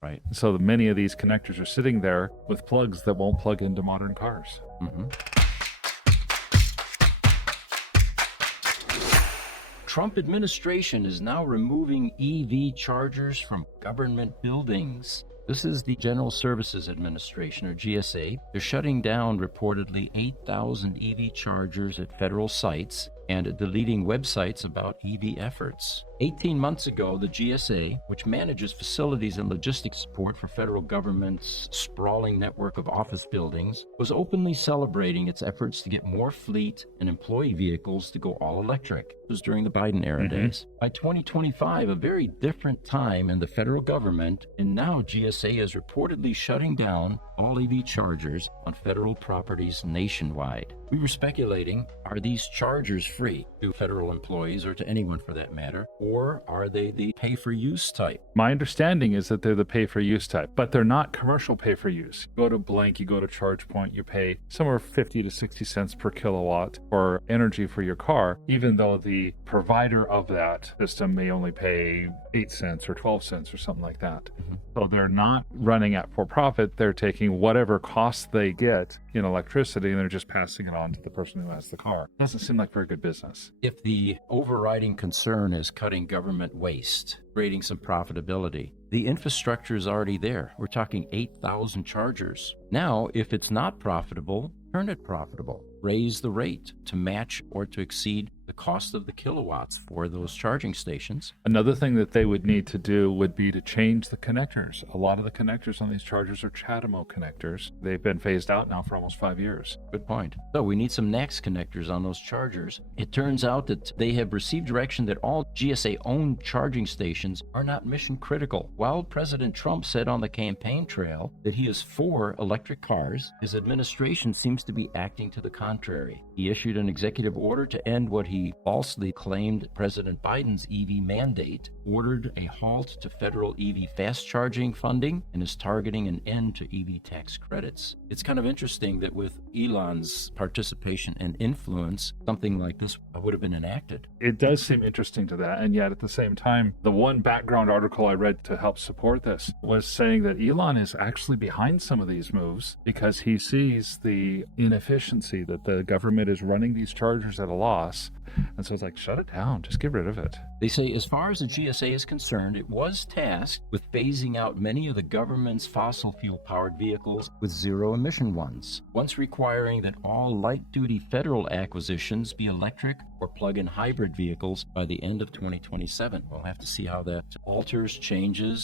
Right. So many of these connectors are sitting there with plugs that won't plug into modern cars. Trump administration is now removing EV chargers from government buildings. This is the General Services Administration, or GSA. They're shutting down reportedly 8,000 EV chargers at federal sites and deleting websites about EV efforts. 18 months ago, the GSA, which manages facilities and logistics support for federal government's sprawling network of office buildings, was openly celebrating its efforts to get more fleet and employee vehicles to go all electric. This was during the Biden era days. By 2025, a very different time in the federal government, and now GSA is reportedly shutting down all EV chargers on federal properties nationwide. We were speculating, are these chargers free to federal employees or to anyone for that matter, or are they the pay-for-use type? My understanding is that they're the pay-for-use type, but they're not commercial pay-for-use. You go to Blank, you go to ChargePoint, you pay somewhere 50 to 60 cents per kilowatt for energy for your car, even though the provider of that system may only pay 8 cents or 12 cents or something like that. So they're not running at for profit. They're taking whatever costs they get in electricity and they're just passing it on to the person who has the car. Doesn't seem like very good business. If the overriding concern is cutting government waste, creating some profitability, the infrastructure is already there. We're talking 8,000 chargers. Now, if it's not profitable, turn it profitable. Raise the rate to match or to exceed the cost of the kilowatts for those charging stations. Another thing that they would need to do would be to change the connectors. A lot of the connectors on these chargers are CHAdeMO connectors. They've been phased out now for almost 5 years. Good point. So we need some NACS connectors on those chargers. It turns out that they have received direction that all GSA-owned charging stations are not mission critical. While President Trump said on the campaign trail that he is for electric cars, his administration seems to be acting to the contrary. He issued an executive order to end what he falsely claimed President Biden's EV mandate, ordered a halt to federal EV fast charging funding, and is targeting an end to EV tax credits. It's kind of interesting that with Elon's participation and influence, something like this would have been enacted. It does seem interesting to that, and yet at the same time, the one background article I read to help support this was saying that Elon is actually behind some of these moves because he sees the inefficiency that the government is running these chargers at a loss. And so it's like, shut it down, just get rid of it. They say as far as the GSA is concerned, it was tasked with phasing out many of the government's fossil fuel-powered vehicles with zero-emission ones, once requiring that all light-duty federal acquisitions be electric or plug-in hybrid vehicles by the end of 2027. We'll have to see how that alters, changes,